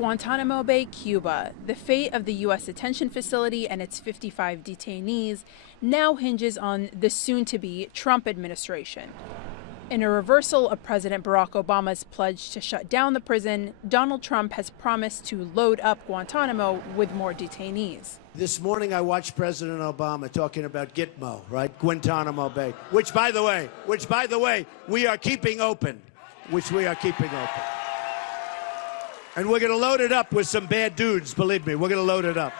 Guantanamo Bay, Cuba. The fate of the U.S. detention facility and its 55 detainees now hinges on the soon-to-be Trump administration. In a reversal of President Barack Obama's pledge to shut down the prison, Donald Trump has promised to load up Guantanamo with more detainees. This morning I watched President Obama talking about Gitmo, right? Guantanamo Bay, which by the way, we are keeping open, And we're going to load it up with some bad dudes, believe me, we're going to load it up.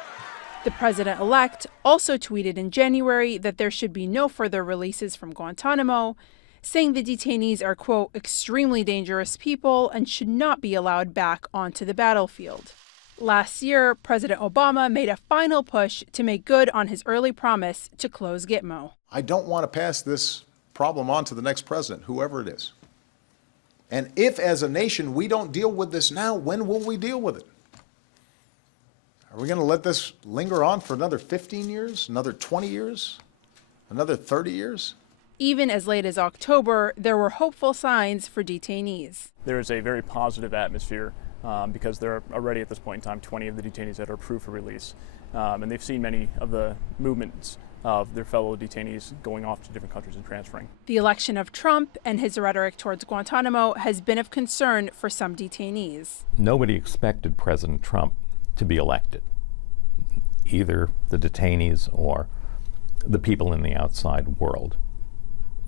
The president-elect also tweeted in January that there should be no further releases from Guantanamo, saying the detainees are, quote, extremely dangerous people and should not be allowed back onto the battlefield. Last year, President Obama made a final push to make good on his early promise to close Gitmo. I don't want to pass this problem on to the next president, whoever it is. And if, as a nation, we don't deal with this now, when will we deal with it? Are we going to let this linger on for another 15 years, another 20 years, another 30 years? Even as late as October, there were hopeful signs for detainees. There is a very positive atmosphere because there are already at this point in time 20 of the detainees that are approved for release. And they've seen many of the movements of their fellow detainees going off to different countries and transferring. The election of Trump and his rhetoric towards Guantanamo has been of concern for some detainees. Nobody expected President Trump to be elected, either the detainees or the people in the outside world.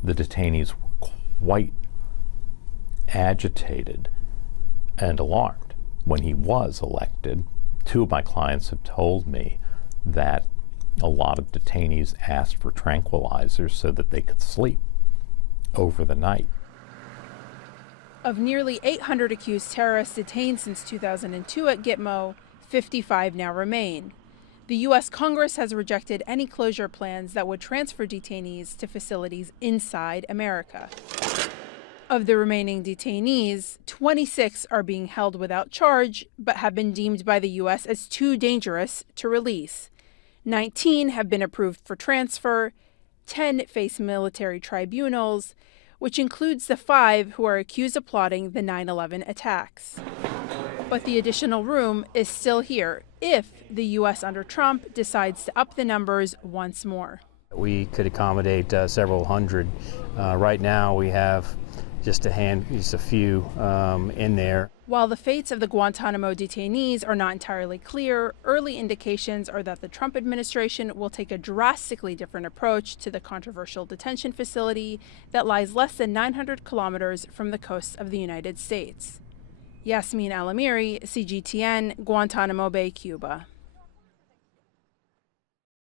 The detainees were quite agitated and alarmed when he was elected. Two of my clients have told me that a lot of detainees asked for tranquilizers so that they could sleep over the night. Of nearly 800 accused terrorists detained since 2002 at Gitmo, 55 now remain. The U.S. Congress has rejected any closure plans that would transfer detainees to facilities inside America. Of the remaining detainees, 26 are being held without charge, but have been deemed by the U.S. as too dangerous to release. 19 have been approved for transfer, 10 face military tribunals, which includes the 5 who are accused of plotting the 9/11 attacks. But the additional room is still here if the U.S. under Trump decides to up the numbers once more. We could accommodate several hundred. Right now we have just a few in there. While the fates of the Guantanamo detainees are not entirely clear, early indications are that the Trump administration will take a drastically different approach to the controversial detention facility that lies less than 900 kilometers from the coast of the United States. Yasmin Alamiri, CGTN, Guantanamo Bay, Cuba.